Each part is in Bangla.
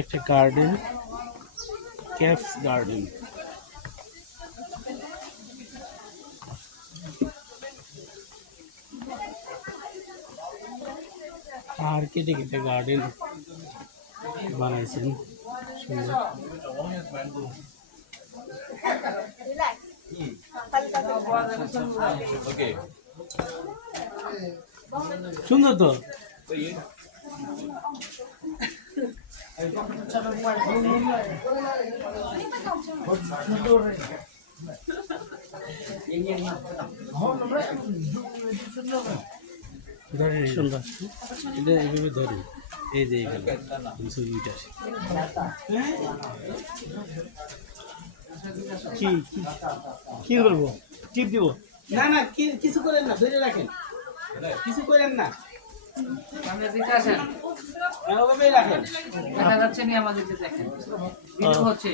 একটা গার্ডেন, ক্যাফস গার্ডেন। আর কেটে কেটে গার্ডেন বানাইছেন সুন্দর। সুন্দর তো। সুন্দর, এটা এইভাবে ধরি, এই যে ছবিটা কি কি করবো, টিপ দিব না? না কিছু করেন না, ধরে রাখেন, কিছু করেন না, রাখেন। দেখা যাচ্ছে না আমাদের, দেখেন হচ্ছে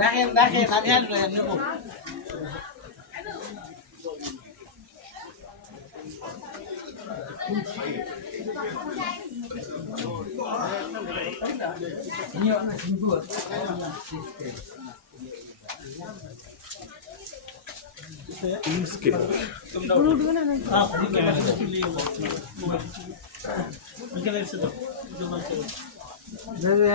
রাখেন রাখেন, আমি নেব।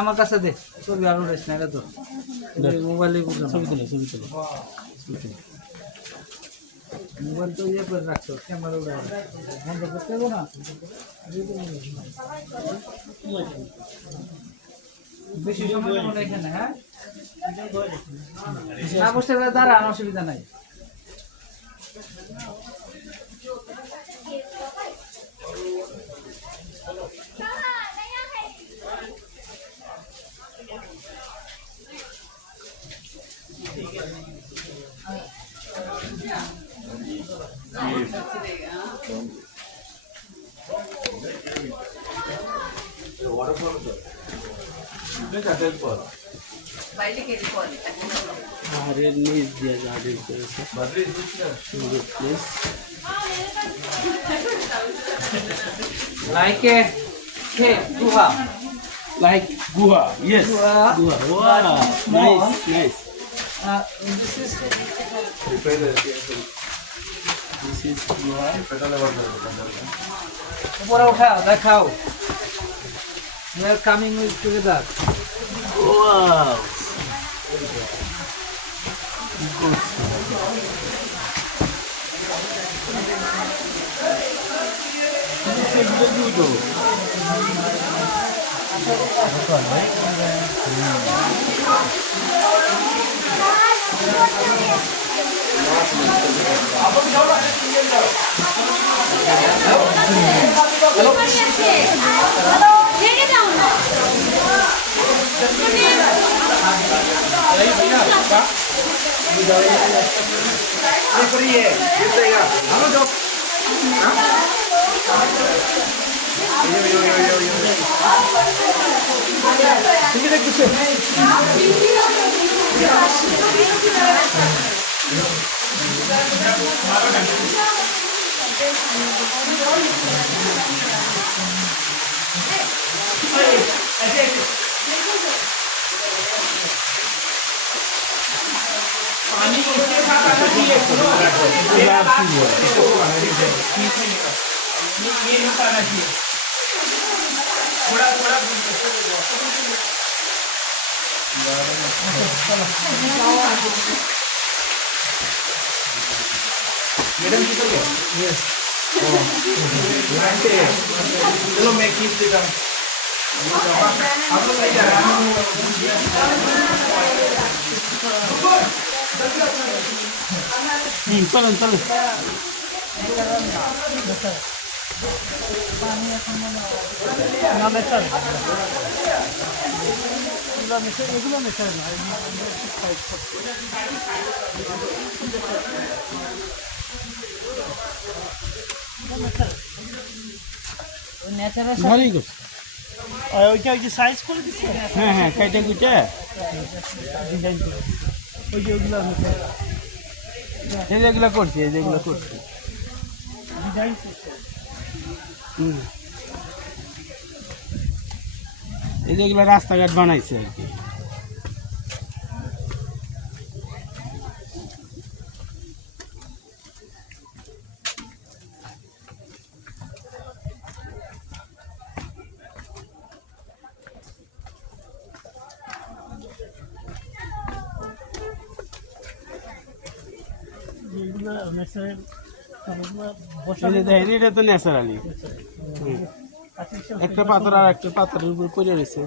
আমার কাছে দে ছবি, আরো রেস না তো মোবাইলে ছবি তুলে মোবাইল তো ইয়ে করে রাখছো, ক্যামেরা বন্ধ করতে হবে না, বেশি সময় মনে এখানে। হ্যাঁ, না বসতে পারে, দাঁড়ান, অসুবিধা নাই। পাহাড়ের নিচ দিয়ে গার্ডেন করেছে, সুন্দর place. Like a cave, guha. Like guha, yes. Guha. Wow, nice, nice. This is This is guha. উপরে উঠা, দেখাও। We are coming with together. Wow. Good. Madam, yes. चलो मैं कीप देता हूँ। आप लोग नहीं जा रहे चलो चलो এগুলো মেশায় না, এগুলো মেশায় ন্যাচারাল ভালোই করছে। আর ওইটা ওই যে সাইজ করে দিচ্ছে, হ্যাঁ হ্যাঁ কাইটা কুইটা ডিজাইন করে ওই যে ওইগুলো আমি এই যেগুলো করছি, এই যেগুলো করছি ডিজাইন করছে। এই যেগুলো রাস্তাঘাট বানাইছে আর কি। দেখেন এটা তো ন্যাচারালি একটা পাথর আর একটা পাথরের উপর পড়ে রয়েছে।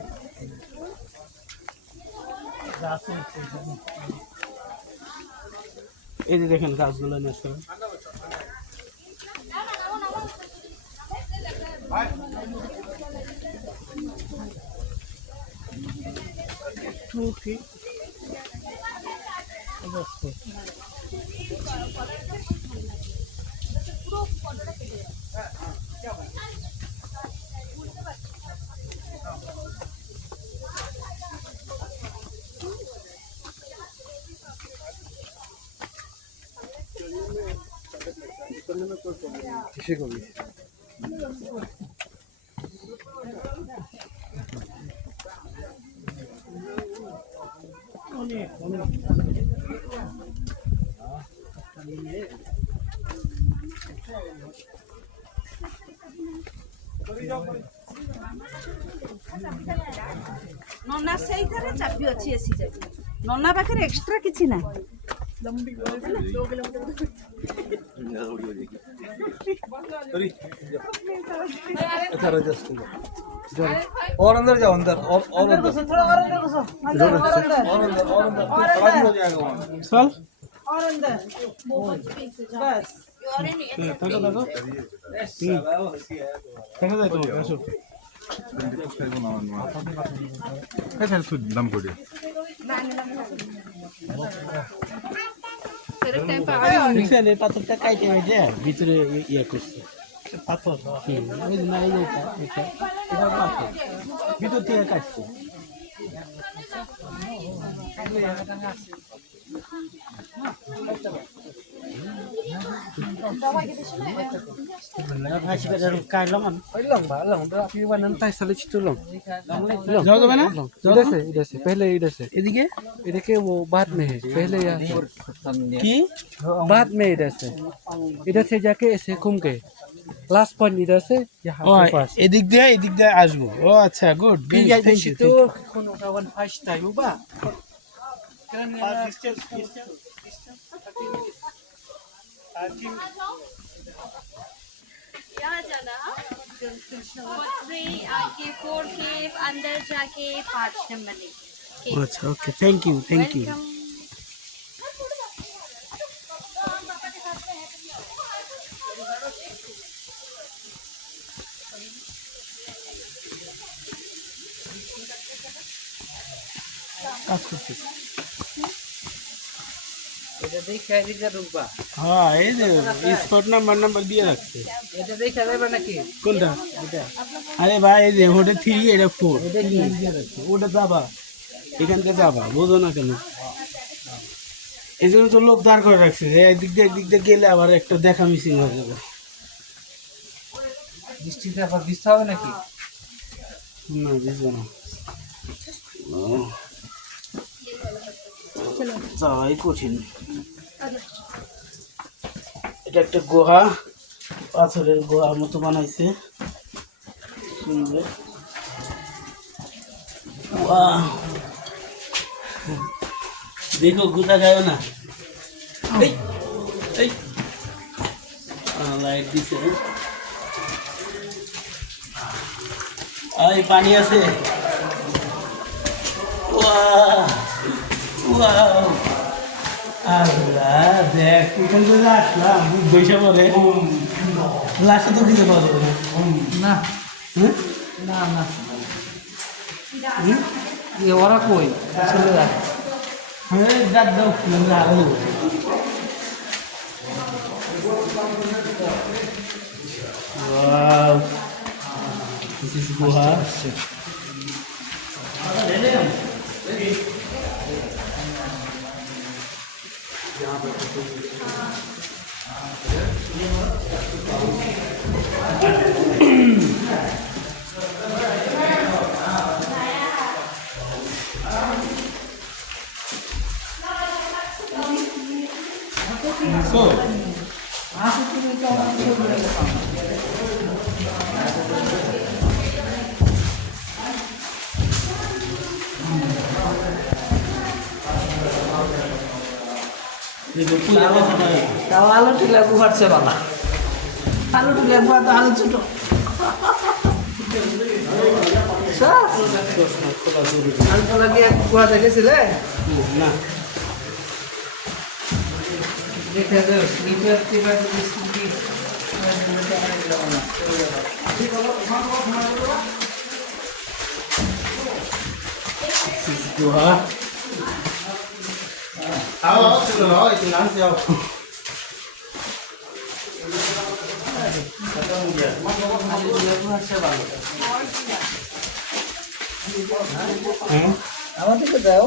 এই যে দেখেন গাছগুলো ন্যাচারাল। কিসে কবি ନନା ସେଇଥିରେ ଚାବି ଅଛି ଏସି ଚାବି। ନନା ପାଖରେ ଏକ୍ସଟ୍ରା କିଛି ନାହିଁ। और अंदर जाओ, अंदर और अंदर थोड़ा और अंदर घुसो। अंदर और अंदर और अंदर और अंदर खराब हो जाएगा वहाँ। चल और अंदर बस। देखो देखो देखो जाए तुम्हें আসো দাম করে দেখছেন এই পাথরটা কাইটে হয়েছে ভিতরে ইয়ে করছে পাথর। ওই যে না এই যে এটা এটা পাথর ভিতর থেকে কাটছে। जाओ ना इधर से पहले इधर से এদিকে देखिए वो बाद में है, पहले यहाँ से কি बाद में इधर से जाके ऐसे घूम के लास्ट पॉइंट इधर से यहाँ ও से पास এদিক দিয়ে আসবো। ও আচ্ছা গুড থ্যাংক ইউ। কোনো কাওয়ান ফার্স্ট টাইম বা यहाँ जाना 3 आके 4 के अंदर जाके 5 नंबर लेके আচ্ছা okay thank you thank you. Welcome. কাজ করতেছি। এটা দেখে এদিকে ঢুকবা, হ্যাঁ এই যে স্পট নাম্বার দিয়ে রাখছে। এটা দেখে যাবে নাকি? কোনটা এটা? আরে ভাই এই যে ওটা 3 এটা 4 ওটা যাবা এখান থেকে যাবা বোঝো না কেন? এই জন্য তো লোক দাঁড় করে রাখছে এদিক দিয়ে গেলে আবার একটা দেখা মিসিং হয়ে যাবে। বৃষ্টিতে আবার ভিজতে হবে নাকি? না বুঝবো না যাওয়াই কঠিন। এটা একটা গুহা, পাথরের গুহার মতো বানাইছে সুন্দর। वाह देखो गुता गयो ना लाइट दिसे आई पानी আছে वाह वाह আল্লাহ দেখ এখান থেকে আসলাম বৈশা বলে লাস্টে তো দিতে পারবো না হ্যাঁ না না ये ওরা কই চলে যায় হ্যাঁ ডাক দাও আমরা আলো ওয়াও This is গুহা। So, দেখো পুরো কথা নয়। তাও আলু টিলা গুহারছে বালা আলু টিলা গুহা তো আলু ছোট আলু পোলা কি গুহা দেখেছিলে না দেখে যাও নিচে টিলা স্কুটি গুহা। आओ चलो आओ इतना से आओ আলু টিলা গুহারছে বালা হ্যাঁ আমাদেরকে দাও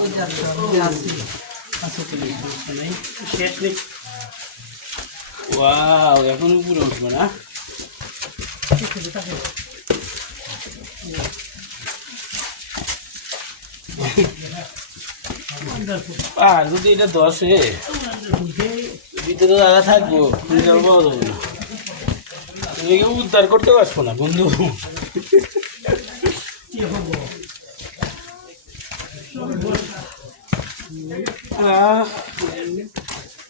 ওই যাচ্ছে আমি আসছি আচ্ছা চলে সমস্যা নেই শেষ নেই। ওয়াও এখন উপরে উঠবো না। আর যদি এটা দশে ভিতরে দাদা থাকবো রেজাল্ট পাওয়া যাবে না। তুমি কেউ উদ্ধার করতে পারছো না বন্ধু।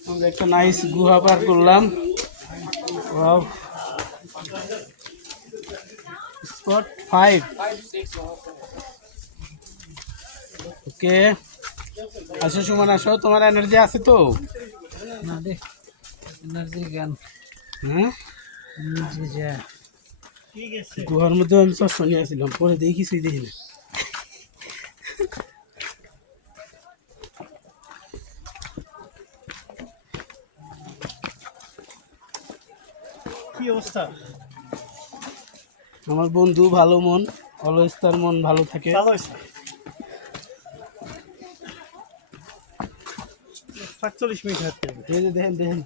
আমরা একটা নাইস গুহা পার করলাম। ওয়াও স্পট 5 ওকে আসো সুমন আসো তোমার এনার্জি আছে তো না দে এনার্জি গান হ্যাঁ এনার্জি যা গুহার মধ্যে আমি চশমা নিয়ে আসছিলাম পরে দেখি কিছুই দেখি না। কি অবস্থা আমার বন্ধু ভালো মন অলওয়েজ তার মন ভালো থাকে। ভালো হয়েছে 45 মিনিট হাঁটতে হবে এই যে দেখেন দেখেন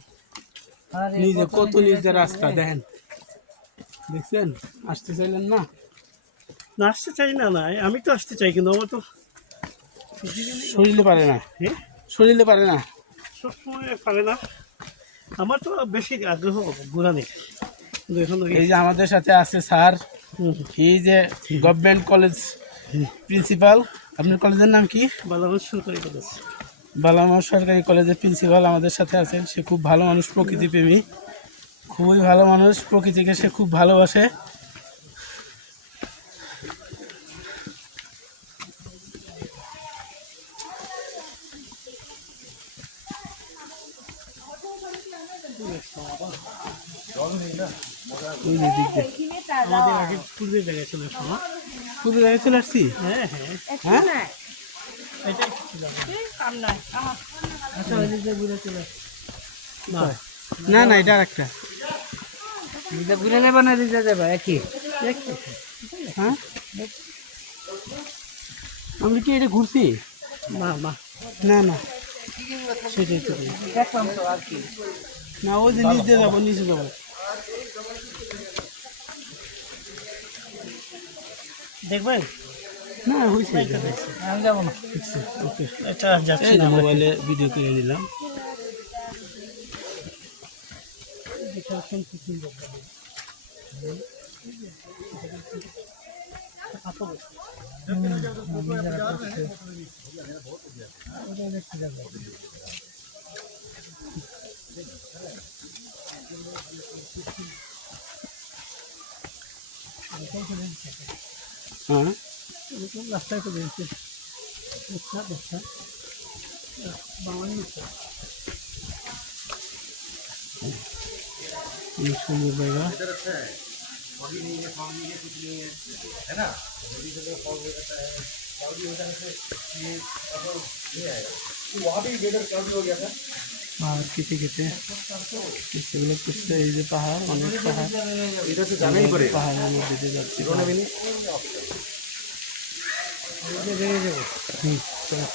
আরে নিজে কত নিজে রাস্তা দেখেন দেখছেন আসতে চাইলেন না। না আসতে চাই না না আমি তো আসতে চাই কিন্তু আমার তো শরীরে পারে না হ্যাঁ শরীরে পারে না। সবসময় পারে না আমার তো বেশি আগ্রহ ঘোরা নেই কিন্তু এখন তো এই যে আমাদের সাথে আছে স্যার এই যে গভর্নমেন্ট কলেজ প্রিন্সিপাল। আপনার কলেজের নাম কি? বালাগঞ্জ সরকারি কলেজ বালামা সরকারি কলেজের প্রিন্সিপাল আমাদের সাথে আছেন। সে খুব ভালো মানুষ প্রকৃতিপ্রেমী খুবই ভালো মানুষ প্রকৃতিকে সে খুব ভালোবাসে। ওই যে দিক দিয়ে। আমাদের আগে পূর্বের জায়গায় চলে আসো না পুরো জায়গায় চলে আসছি। হ্যাঁ হ্যাঁ হ্যাঁ এটাই ছিল আচ্ছা ওই দিকে ঘুরে চলে না না না এটা আরেকটা। দিকে ঘুরে নেবা না দিতে যাবে একই হ্যাঁ আমি কি এটা ঘুরছি? না না না না সেটাই তো দেখলাম তো আর কি না ওই যে নিচে যাবো নিচে যাবো। দেখবেন না হয়েছে আমি যাবো না ওকে এটা যাচ্ছে এই না যে আমরা। মোবাইলে ভিডিও করে নিলাম। হ্যাঁ রাস্তায় তো বেরিয়েছে অনেক সুন্দর জায়গা। পাহাড় কেটে কেটে সেগুলো করছে। এই যে পাহাড়, অনেক পাহাড়, পাহাড়ের মধ্যে দিয়ে যাচ্ছে। হুম, চলো।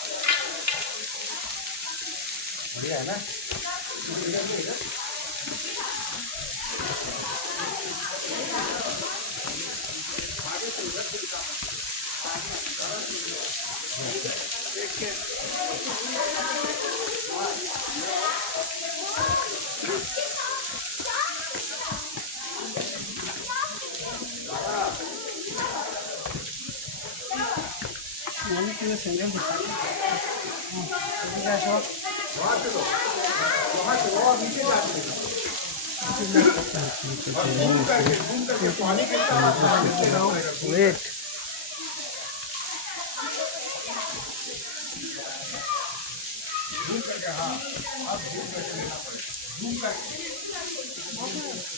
ওয়েট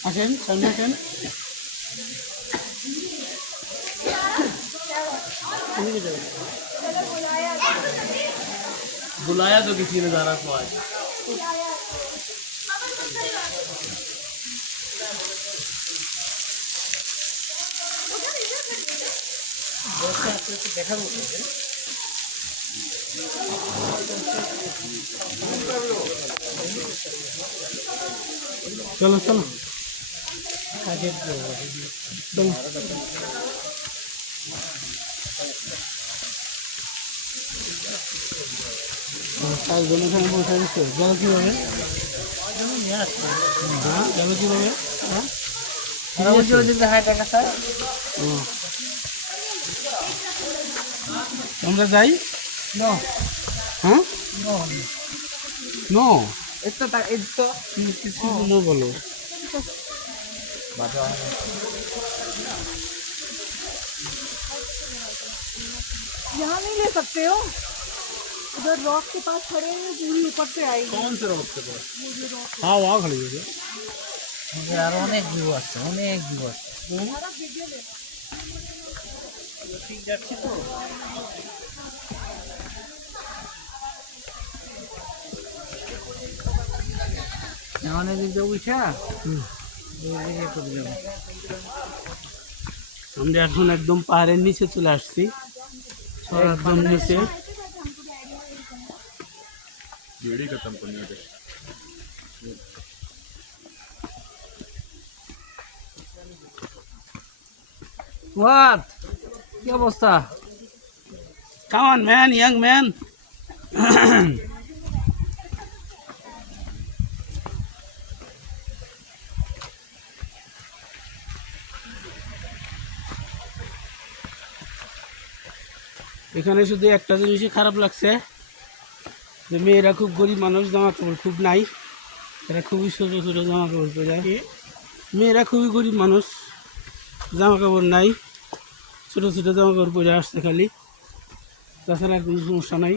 আসেন, সামনে আসেন। बुलाया तो किसी ने ज़रा को आज। चलो चलो चलो। চারজন এখানে বসে দিচ্ছে। জল কীভাবে? হ্যাঁ, জল কীভাবে? হ্যাঁ, ও। আমরা যাই? হ্যাঁ, নো কিছু নো বলো। यहाँ नहीं ले सकते हो, उधर रॉक के पास खड़े हैं, पूरी ऊपर से आएगी। कौन से रॉक के पास? हाँ, वहाँ खड़ी है। আর অনেক ভিউ আছে, অনেক ভিউ আছে। ঠিক যাচ্ছি তো। এখন এদিকে উঠা এদিকে চলে যাবো। আমরা এখন একদম পাহাড়ের নিচে চলে আসছি, একদম নিচে। হোয়াট কি অবস্থা? Come on, man, young man. এখানে শুধু একটা জিনিসই খারাপ লাগছে, যে মেয়েরা খুব গরিব মানুষ, জামা কাপড় খুব নাই, এরা খুবই ছোটো ছোটো জামা কাপড় পরে যায়। মেয়েরা খুবই গরিব মানুষ, জামা কাপড় নাই, ছোটো ছোটো জামা কাপড় পরে আসছে খালি, তাছাড়া আর কোনো সমস্যা নাই।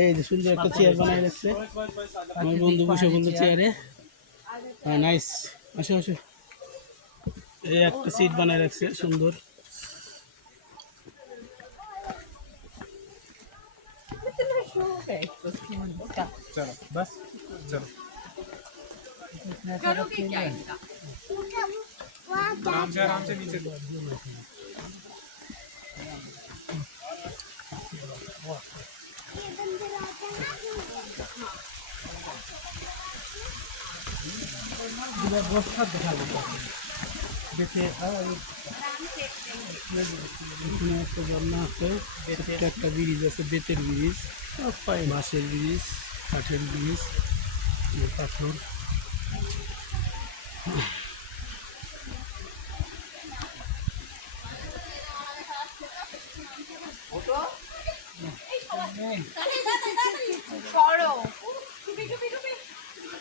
এই যে সুন্দর একটা চেয়ার বানাই রাখছে আমার বন্ধু, বসে বন্ধু চেয়ারে। নাইস, আসো আসো। এই একটা সিট বানাই রাখছে সুন্দর। চলো বাস চলো। करोगे क्या इनका? आराम से नीचे दो। এখানে একটা ঝর্ণা আছে, একটা ব্রিজ আছে, বেতের ব্রিজ, বাঁশের ব্রিজ, কাঠের ব্রিজ, পাথর।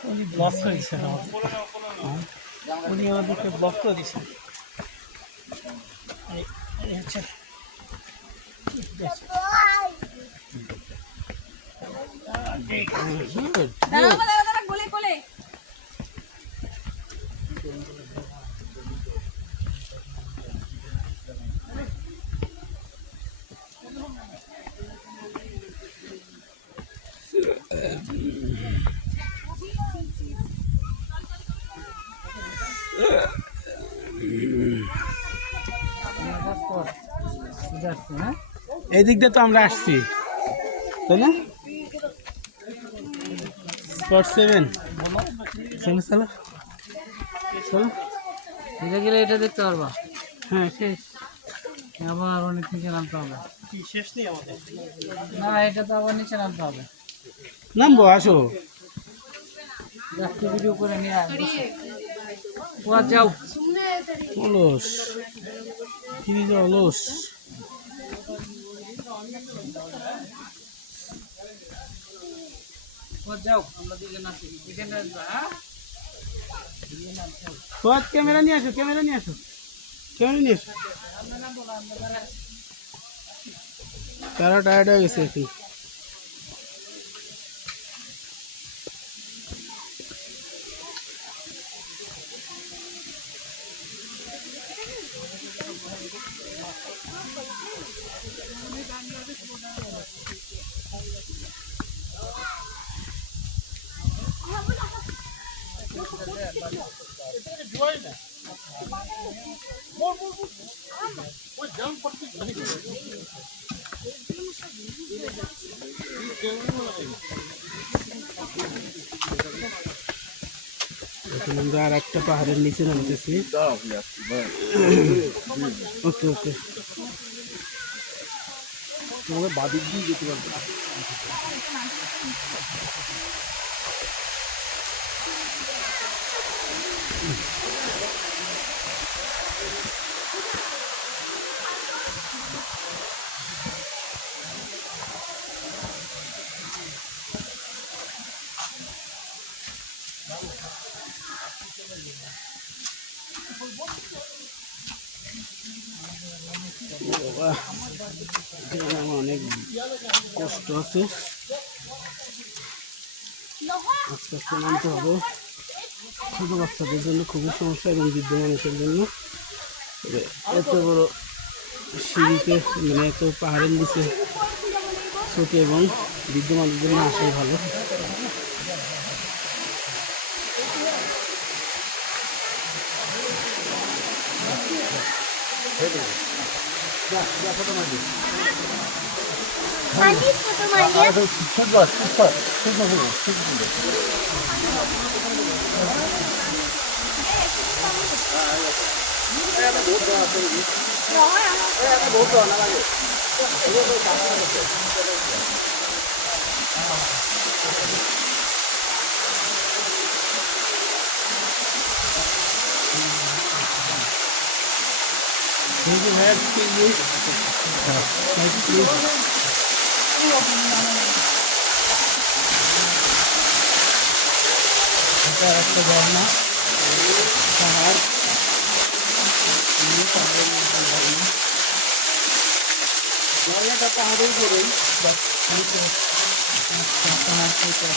উনি ব্লক করে দিচ্ছেন, উনি আমাদেরকে ব্লক করে দিচ্ছেন। কোলে কোলে হ্যাঁ এই দিক দিয়ে তো আমরা আসছি, তাই না? স্পট 7 চলো চলো চলো। এটা গেলে এটা দেখতে পারবা। হ্যাঁ শেষ। আবার অনেক নিচে নামতে হবে। কি শেষ নেই আমাদের? না, এটা তো আবার নিচে নামতে হবে। নামবো, আসো। রাত্রি ভিডিও করে নিয়ে আয়। ওয়া যাও। অলস কি যে অলস। ওয়া যাও, আমরা দিকে নাচি। দিকে নাচবা, হ্যাঁ? ফুয়াদ ক্যামেরা নিয়ে আসো, ক্যামেরা নিয়ে আসো, ক্যামেরা নিয়ে আসো। তারা টায়ার্ড হয়ে গেছে এখন। এখন আমরা আর একটা পাহাড়ের নিচে নামতেছি। ওকে ওকে, তোমাকে বাদিক দিয়ে যেতে পারবো। বাবা, এখানে আমার অনেক কষ্ট আছে, আস্তে আস্তে নামতে হবে। ছোটো বাচ্চাদের জন্য খুবই সমস্যা এবং বৃদ্ধ মানুষের জন্য। তবে এত বড় সিঁড়িতে, মানে এত পাহাড়ের নিচে ছোটো এবং বৃদ্ধ মানুষের জন্য আসাই ভালো। Thank you, man. Excuse me. Thank you. এটা একটা ঝর্ণা, পাহাড়, ঝর্ণাটা পাহাড়ের উপরেই, পাহাড় থেকে